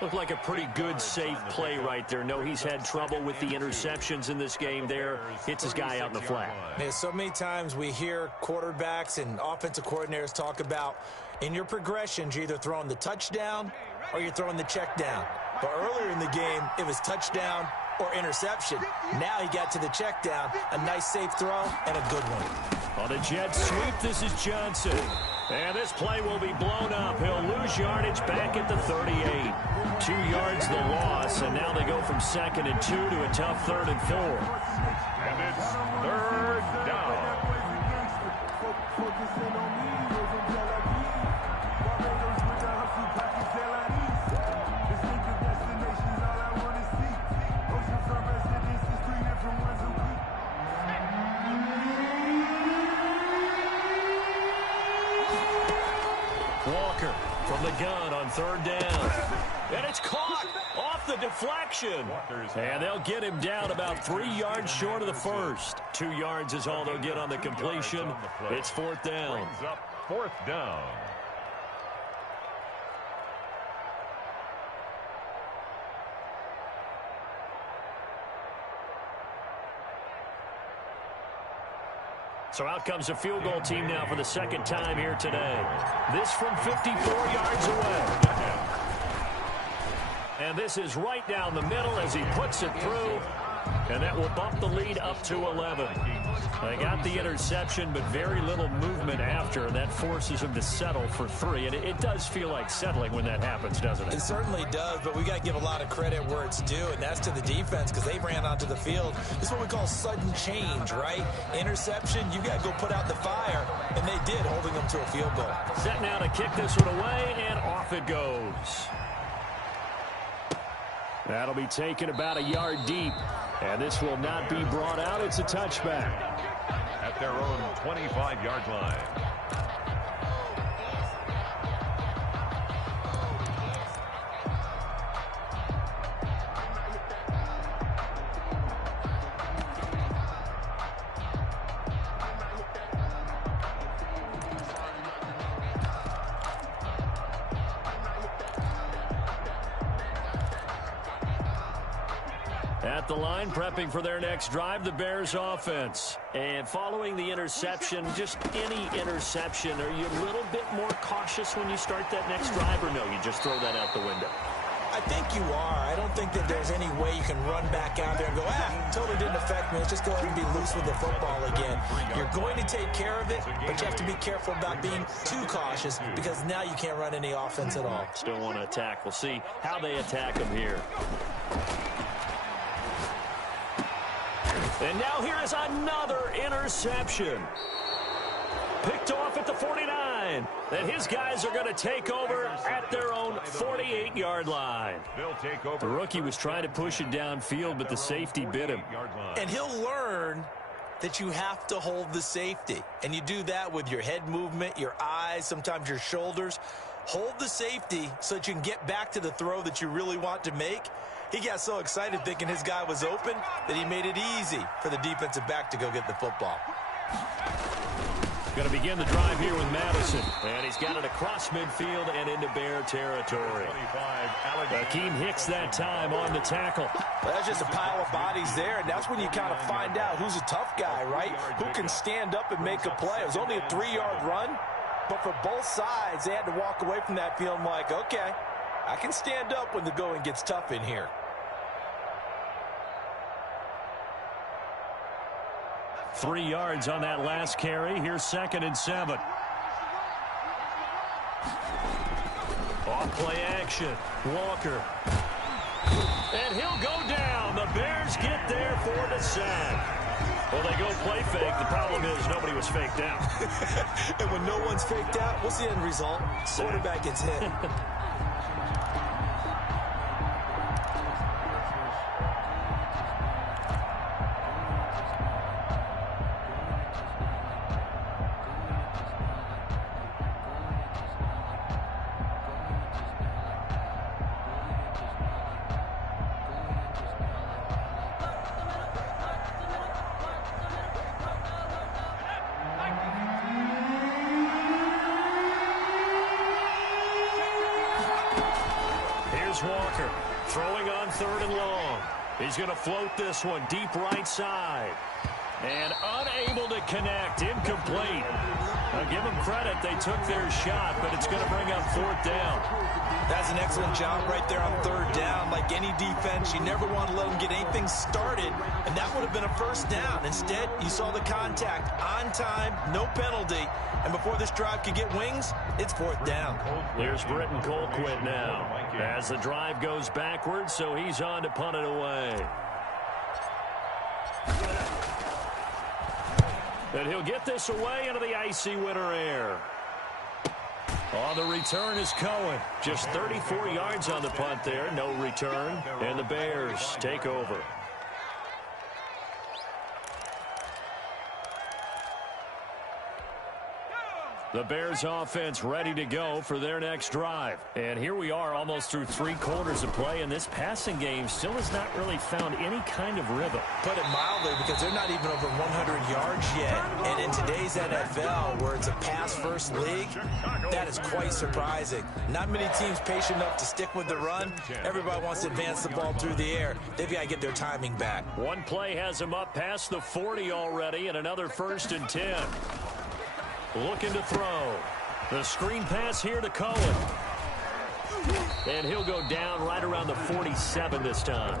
Looked like a pretty good, safe play right there. No, he's had trouble with the interceptions in this game there. Hits his guy out in the flat. Man, so many times we hear quarterbacks and offensive coordinators talk about in your progressions, you're either throwing the touchdown or you're throwing the check down. But earlier in the game, it was touchdown or interception. Now he got to the check down. A nice, safe throw and a good one. On a jet sweep, this is Johnson. And this play will be blown up. He'll lose yardage back at the 38. 2 yards the loss, and now they go from 2nd and 2 to a tough 3rd and 4. And it's 3rd down. Walker from the gun on 3rd down. And it's caught off the deflection. And they'll get him down about 3 yards short of the first. 2 yards is all they'll get on the completion. It's 4th down. 4th down. So out comes a field goal team now for the 2nd time here today. This from 54 yards away. And this is right down the middle as he puts it through. And that will bump the lead up to 11. They got the interception, but very little movement after, and that forces him to settle for 3. And it does feel like settling when that happens, doesn't it? It certainly does, but we got to give a lot of credit where it's due, and that's to the defense because they ran onto the field. This is what we call sudden change, right? Interception, you got to go put out the fire, and they did, holding them to a field goal. Set now to kick this one away, and off it goes. That'll be taken about a yard deep. And this will not be brought out. It's a touchback. At their own 25-yard line. At the line, prepping for their next drive, the Bears offense. And following the interception, just any interception, are you a little bit more cautious when you start that next drive, or no, you just throw that out the window? I think you are. I don't think that there's any way you can run back out there and go, totally didn't affect me. Let's just go ahead and be loose with the football again. You're going to take care of it, but you have to be careful about being too cautious because now you can't run any offense at all. Still want to attack. We'll see how they attack them here. And now here is another interception. Picked off at the 49. And his guys are going to take over at their own 48-yard line. They'll take over. The rookie was trying to push it downfield, but the safety bit him. And he'll learn that you have to hold the safety. And you do that with your head movement, your eyes, sometimes your shoulders. Hold the safety so that you can get back to the throw that you really want to make. He got so excited thinking his guy was open that he made it easy for the defensive back to go get the football. Going to begin the drive here with Madison. And he's got it across midfield and into Bear territory. Akeem Hicks that time on the tackle. Well, that's just a pile of bodies there, and that's when you kind of find out who's a tough guy, right? Who can stand up and make a play. It was only a 3-yard run, but for both sides, they had to walk away from that feeling like, okay, I can stand up when the going gets tough in here. 3 yards on that last carry. Here's 2nd and 7. Off play action. Walker. And he'll go down. The Bears get there for the sack. Well, they go play fake. The problem is nobody was faked out. And when no one's faked out, what's the end result? Quarterback gets hit. Walker throwing on 3rd and long. He's going to float this one deep right side. And unable to connect. Incomplete. I'll give them credit. They took their shot, but it's going to bring up 4th down. That's an excellent job right there on 3rd down. Like any defense, you never want to let them get anything started, and that would have been a 1st down. Instead, you saw the contact on time, no penalty, and before this drive could get wings, it's 4th down. There's Britton Colquitt now as the drive goes backwards, so he's on to punt it away. And he'll get this away into the icy winter air. On the return is Cohen. Just 34 yards on the punt there. No return. And the Bears take over. The Bears offense ready to go for their next drive. And here we are almost through 3 quarters of play, and this passing game still has not really found any kind of rhythm. Put it mildly, because they're not even over 100 yards yet. And in today's NFL, where it's a pass-first league, that is quite surprising. Not many teams patient enough to stick with the run. Everybody wants to advance the ball through the air. They've got to get their timing back. One play has them up past the 40 already, and another 1st and 10. Looking to throw. The screen pass here to Cohen. And he'll go down right around the 47 this time.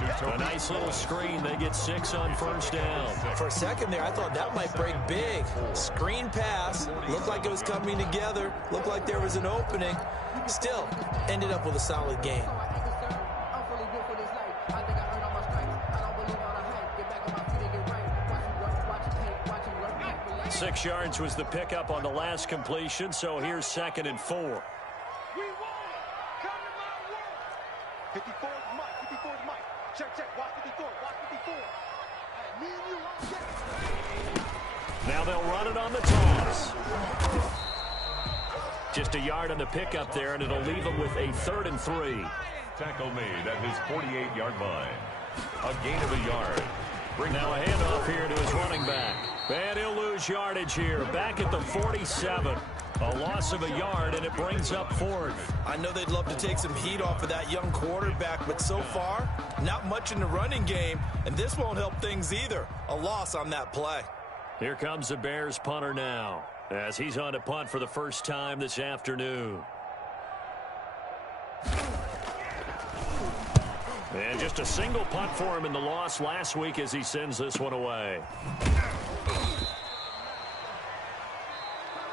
A nice little screen. They get 6 on 1st down. For a second there, I thought that might break big. Screen pass. Looked like it was coming together. Looked like there was an opening. Still, ended up with a solid game. 6 yards was the pickup on the last completion, so here's 2nd and 4. We want it. Come to my work. 54 is Mike. 54 is Mike. Check, check. Watch 54. Watch 54. Hey, me and you on deck. Now they'll run it on the toss. Just a yard on the pickup there, and it'll leave them with a 3rd and 3. Tackle made at his 48-yard line. A gain of a yard. Now a handoff here to his running back. And he'll lose yardage here. Back at the 47. A loss of a yard, and it brings up 4th. I know they'd love to take some heat off of that young quarterback, but so far, not much in the running game, and this won't help things either. A loss on that play. Here comes the Bears punter now, as he's on to punt for the first time this afternoon. And just a single punt for him in the loss last week as he sends this one away.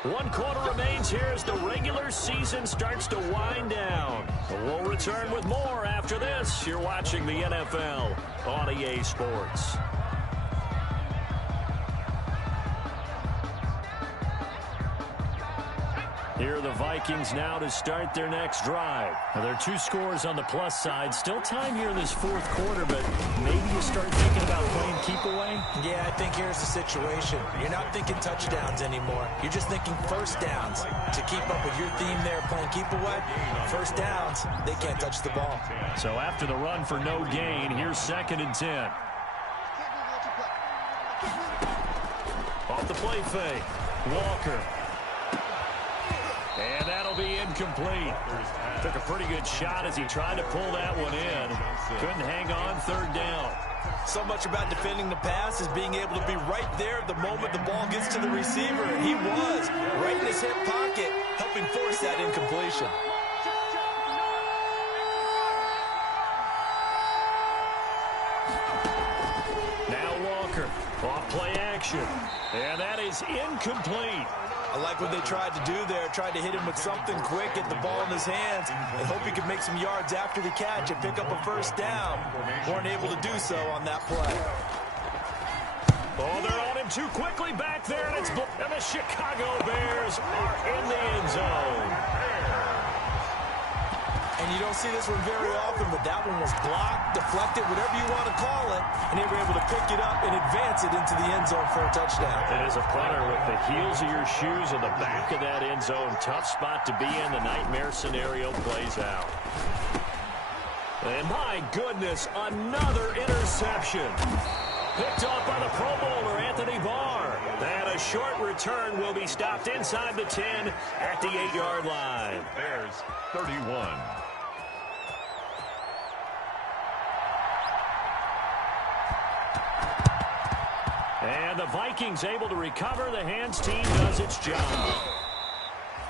1 quarter remains here as the regular season starts to wind down. We'll return with more after this. You're watching the NFL on EA Sports. Here are the Vikings now to start their next drive. Now, there are 2 scores on the plus side. Still time here in this 4th quarter, but maybe you start thinking about playing keep away? Yeah, I think here's the situation. You're not thinking touchdowns anymore. You're just thinking first downs. To keep up with your theme there, playing keep away, first downs, they can't touch the ball. So after the run for no gain, here's 2nd and 10. Off the play fake. Walker. And that'll be incomplete. Took a pretty good shot as he tried to pull that one in. Couldn't hang on 3rd down. So much about defending the pass is being able to be right there the moment the ball gets to the receiver. And he was right in his hip pocket, helping force that incompletion. Now Walker, off play action. And that is incomplete. I like what they tried to do there, tried to hit him with something quick, get the ball in his hands, and hope he could make some yards after the catch and pick up a first down. Weren't able to do so on that play. Oh, they're on him too quickly back there, and and the Chicago Bears are in the end zone. And you don't see this one very often, but that one was blocked, deflected, whatever you want to call it, and they were able to pick it up and advance it into the end zone for a touchdown. It is a punter with the heels of your shoes in the back of that end zone. Tough spot to be in. The nightmare scenario plays out. And my goodness, another interception. Picked off by the Pro Bowler, Anthony Barr. And a short return will be stopped inside the 10 at the 8-yard line. Bears 31. And the Vikings able to recover. The hands team does its job.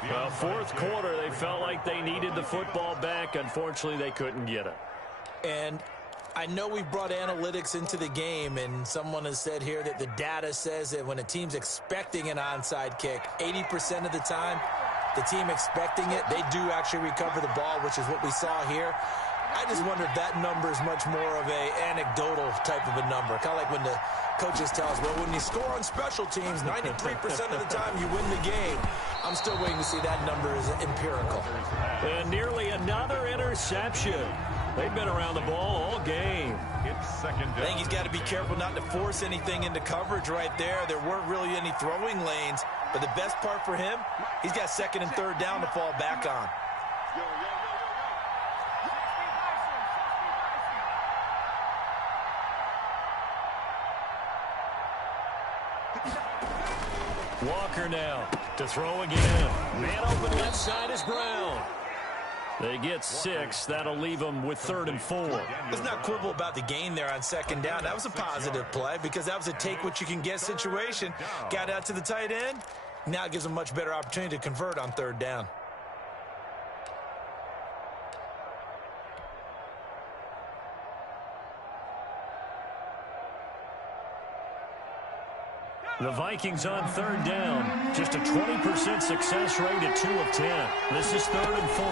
Well, 4th quarter, they felt like they needed the football back. Unfortunately, they couldn't get it. And I know we brought analytics into the game, and someone has said here that the data says that when a team's expecting an onside kick, 80% of the time, the team expecting it, they do actually recover the ball, which is what we saw here. I just wonder if that number is much more of a anecdotal type of a number. Kind of like when the coaches tell us, well, when you score on special teams, 93% of the time you win the game. I'm still waiting to see that number is empirical. And nearly another interception. They've been around the ball all game. It's 2nd down. I think he's got to be careful not to force anything into coverage right there. There weren't really any throwing lanes, but the best part for him, he's got 2nd and 3rd down to fall back on. Walker now to throw again. Man open left side is Brown. They get 6. That'll leave them with 3rd and 4. Let's not quibble about the gain there on 2nd down. That was a positive play because that was a take-what-you-can-get situation. Got out to the tight end. Now it gives them a much better opportunity to convert on 3rd down. The Vikings on 3rd down. Just a 20% success rate at 2 of 10. This is 3rd and 4.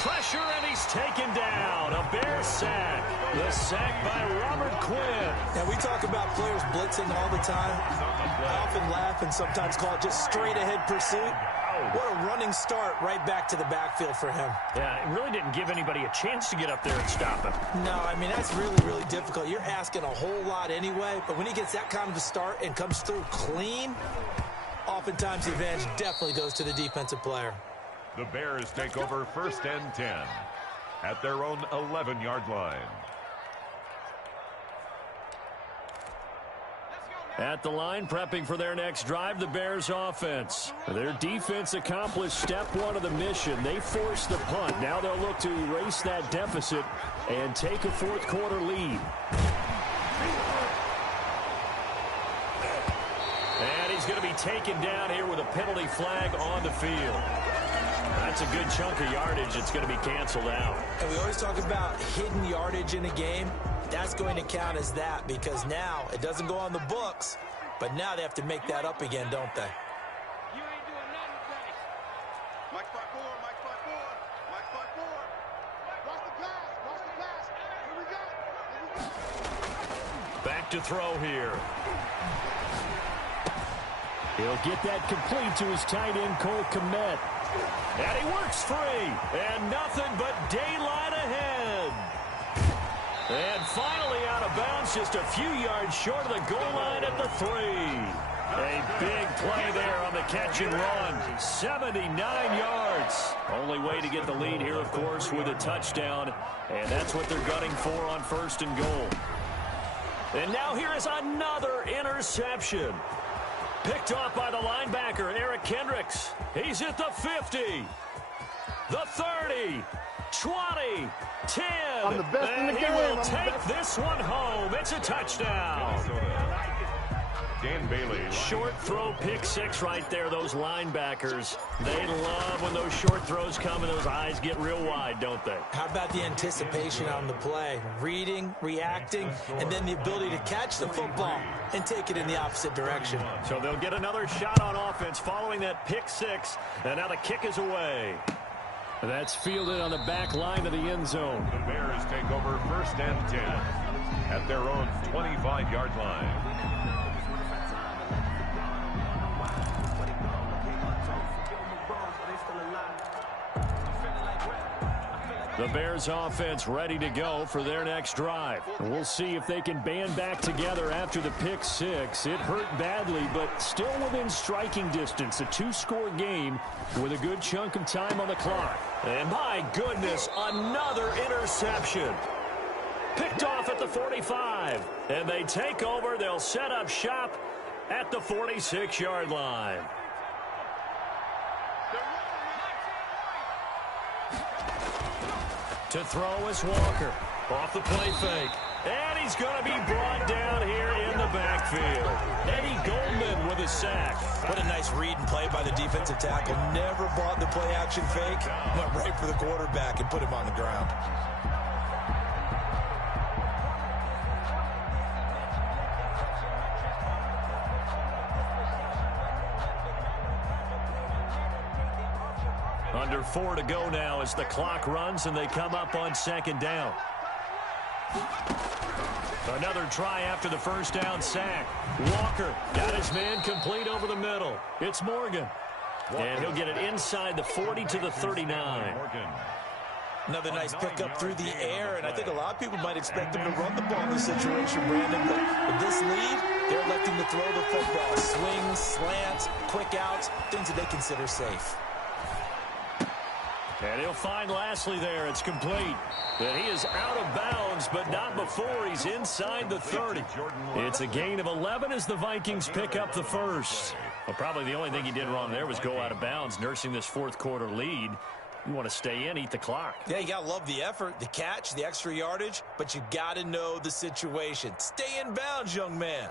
Pressure, and he's taken down. A Bear sack. The sack by Robert Quinn. Now, we talk about players blitzing all the time. I often laugh and sometimes call it just straight-ahead pursuit. What a running start right back to the backfield for him. Yeah, it really didn't give anybody a chance to get up there and stop him. No, I mean, that's really, really difficult. You're asking a whole lot anyway, but when he gets that kind of a start and comes through clean, oftentimes the advantage definitely goes to the defensive player. The Bears take over 1st and 10 at their own 11-yard line. At the line, prepping for their next drive, the Bears offense. Their defense accomplished step one of the mission. They forced the punt. Now they'll look to erase that deficit and take a fourth quarter lead. And he's going to be taken down here with a penalty flag on the field. That's a good chunk of yardage. It's going to be canceled out. And we always talk about hidden yardage in a game. That's going to count as that because now it doesn't go on the books, but now they have to make that up again, don't they? You ain't doing nothing today. Mike 5-4, Mike 5-4, Mike 5-4. Watch the pass, watch the pass. Here we go. Here we go. Back to throw here. He'll get that complete to his tight end, Cole Kmet. And he works free. And nothing but daylight ahead. And finally out of bounds, just a few yards short of the goal line at the 3. A big play there on the catch and run. 79 yards. Only way to get the lead here, of course, with a touchdown. And that's what they're gunning for on 1st and goal. And now here is another interception. Picked off by the linebacker, Eric Kendricks. He's at the 50, the 30, 20, 10. I'm the best in the game. He will take this one home. It's a touchdown. Dan Bailey. Short throw, pick 6 right there. Those linebackers, they love when those short throws come and those eyes get real wide, don't they? How about the anticipation on the play? Reading, reacting, and then the ability to catch the football and take it in the opposite direction. So they'll get another shot on offense following that pick 6, and now the kick is away. That's fielded on the back line of the end zone. The Bears take over 1st and 10 at their own 25-yard line. The Bears offense ready to go for their next drive. We'll see if they can band back together after the pick 6. It hurt badly, but still within striking distance. A 2-score game with a good chunk of time on the clock. And my goodness, another interception. Picked off at the 45. And they take over. They'll set up shop at the 46-yard line. To throw is Walker. Off the play fake. And he's going to be brought down here in the backfield. Eddie Goldman with a sack. What a nice read and play by the defensive tackle. Never bought the play-action fake. Went right for the quarterback and put him on the ground. Under 4 to go now as the clock runs and they come up on 2nd down. Another try after the first down sack. Walker got his man complete over the middle. It's Morgan. And he'll get it inside the 40 to the 39. Another nice pickup through the air, and I think a lot of people might expect him to run the ball in this situation, Brandon, but with this lead, they're electing to throw the football. Swings, slants, quick outs, things that they consider safe. And he'll find Lashley there. It's complete. And he is out of bounds, but not before he's inside the 30. It's a gain of 11 as the Vikings pick up the first. Well, probably the only thing he did wrong there was go out of bounds, nursing this 4th quarter lead. You want to stay in, eat the clock. Yeah, you got to love the effort, the catch, the extra yardage, but you got to know the situation. Stay in bounds, young man.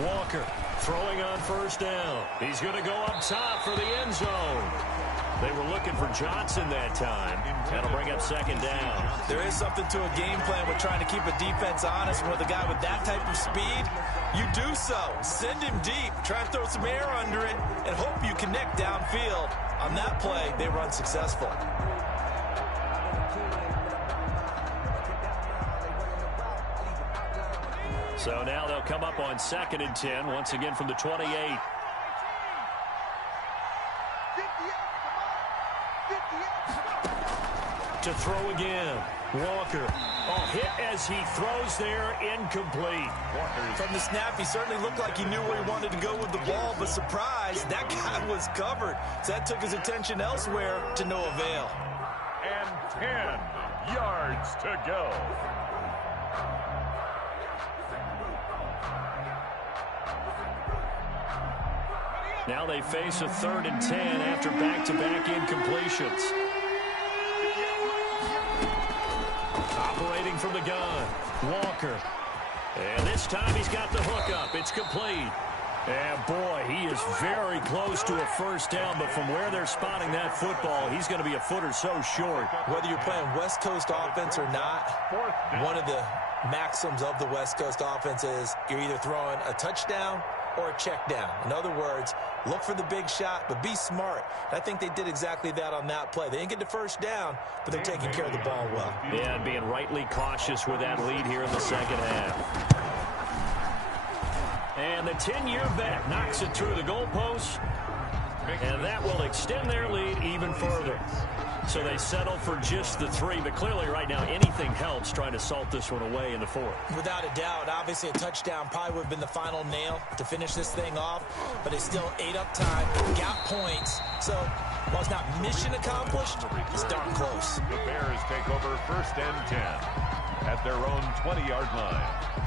Walker throwing on 1st down. He's going to go up top for the end zone. They were looking for Johnson that time. That'll bring up 2nd down. There is something to a game plan with trying to keep a defense honest. With a guy with that type of speed, you do so. Send him deep. Try and throw some air under it and hope you connect downfield. On that play, they run successful. So now they'll come up on 2nd and 10, once again from the 28. To throw again. Walker. Oh, hit as he throws there, incomplete. From the snap, he certainly looked like he knew where he wanted to go with the ball, but surprise, that guy was covered. So that took his attention elsewhere to no avail. And 10 yards to go. Now they face a 3rd and 10 after back-to-back incompletions. Operating from the gun, Walker. And this time he's got the hook up. It's complete. And boy, he is very close to a first down, but from where they're spotting that football, he's going to be a foot or so short. Whether you're playing West Coast offense or not, one of the maxims of the West Coast offense is you're either throwing a touchdown or a check down. In other words, look for the big shot, but be smart. And I think they did exactly that on that play. They didn't get the first down, but they're taking care of the ball well. Yeah, and being rightly cautious with that lead here in the second half. And the 10-year vet knocks it through the goalpost, and that will extend their lead even further. So they settle for just the 3, but clearly right now anything helps trying to salt this one away in the 4th. Without a doubt, obviously a touchdown probably would have been the final nail to finish this thing off, but it's still ate up time, got points. So while it's not mission accomplished, it's darn close. The Bears take over 1st and 10 at their own 20-yard line.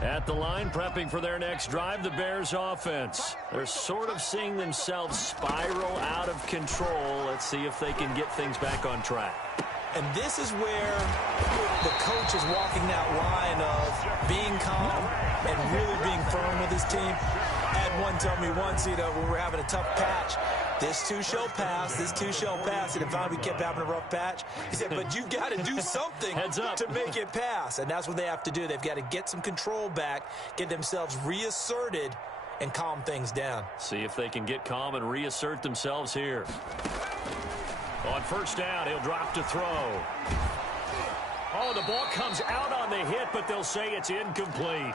At the line, prepping for their next drive, the Bears offense. They're sort of seeing themselves spiral out of control. Let's see if they can get things back on track. And this is where the coach is walking that line of being calm and really being firm with his team. I had one tell me once, when we were having a tough patch, this too shall pass, this too shall pass. And if we kept having a rough patch, he said, but you got to do something to make it pass. And that's what they have to do. They've got to get some control back, get themselves reasserted, and calm things down. See if they can get calm and reassert themselves here. On first down, he'll drop to throw. Oh, the ball comes out on the hit, but they'll say it's incomplete.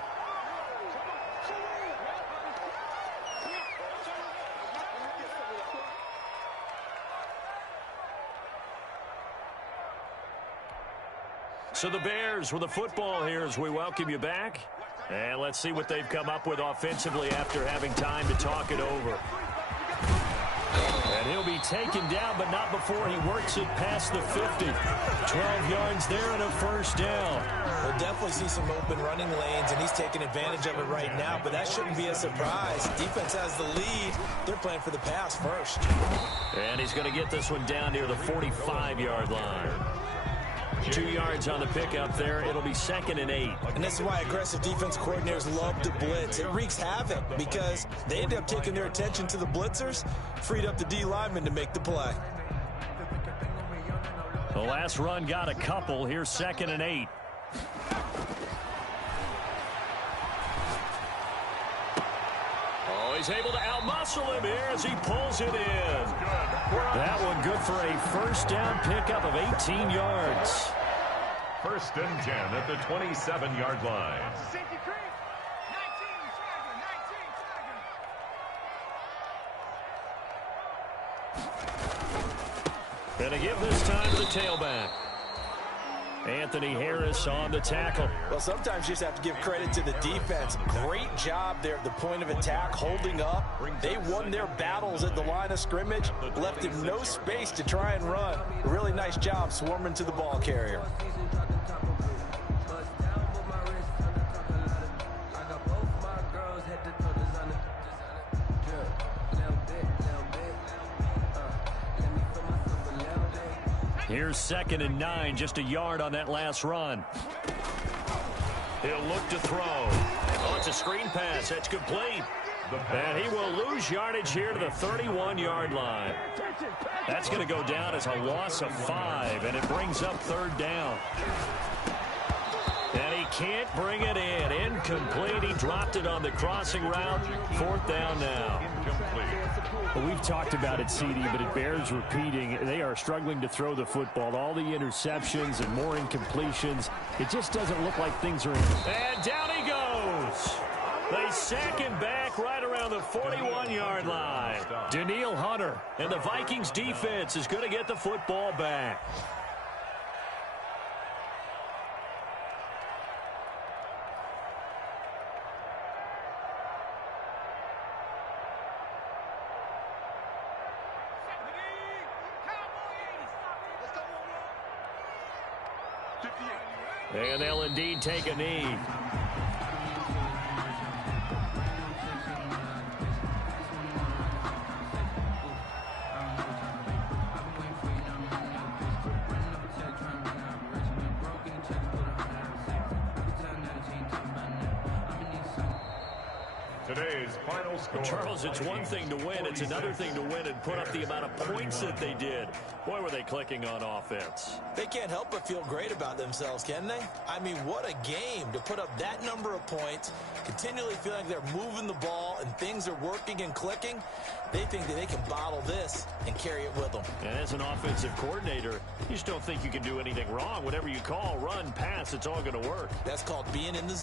So the Bears with the football here as we welcome you back. And let's see what they've come up with offensively after having time to talk it over. And he'll be taken down, but not before he works it past the 50. 12 yards there and a first down. We'll definitely see some open running lanes, and he's taking advantage of it right now, but that shouldn't be a surprise. Defense has the lead. They're playing for the pass first. And he's going to get this one down near the 45-yard line. 2 yards on the pickup there. It'll be 2nd and 8. And this is why aggressive defense coordinators love to blitz. It wreaks havoc because they end up taking their attention to the blitzers, freed up the D lineman to make the play. The last run got a couple. Here's 2nd and 8. Oh, he's able to outmuscle him here as he pulls it in. That one good for a first down pickup of 18 yards. 1st and 10 at the 27-yard line. Gonna give this time to the tailback. Anthony Harris on the tackle. Well, sometimes you just have to give credit to the defense. Great job there at the point of attack, holding up. They won their battles at the line of scrimmage, left him no space to try and run. A really nice job swarming to the ball carrier. Here's 2nd and 9, just a yard on that last run. He'll look to throw. Oh, it's a screen pass. That's complete. And he will lose yardage here to the 31-yard line. That's going to go down as a loss of 5, and it brings up 3rd down. can't bring it in. Incomplete. He dropped it on the crossing route. 4th down now. Well, we've talked about it, CD, but it bears repeating. They are struggling to throw the football. All the interceptions and more incompletions. It just doesn't look like things are in. And down he goes. They sack him back right around the 41-yard line. Daniil Hunter, and the Vikings defense is going to get the football back. And they'll indeed take a knee. Today's final score. Well, Charles, it's one thing to win. It's another thing to win and put up the amount of points that they did. Boy, were they clicking on offense. They can't help but feel great about themselves, can they? I mean, what a game to put up that number of points, continually feeling like they're moving the ball and things are working and clicking. They think that they can bottle this and carry it with them. And as an offensive coordinator, you just don't think you can do anything wrong. Whatever you call, run, pass, it's all going to work. That's called being in the zone.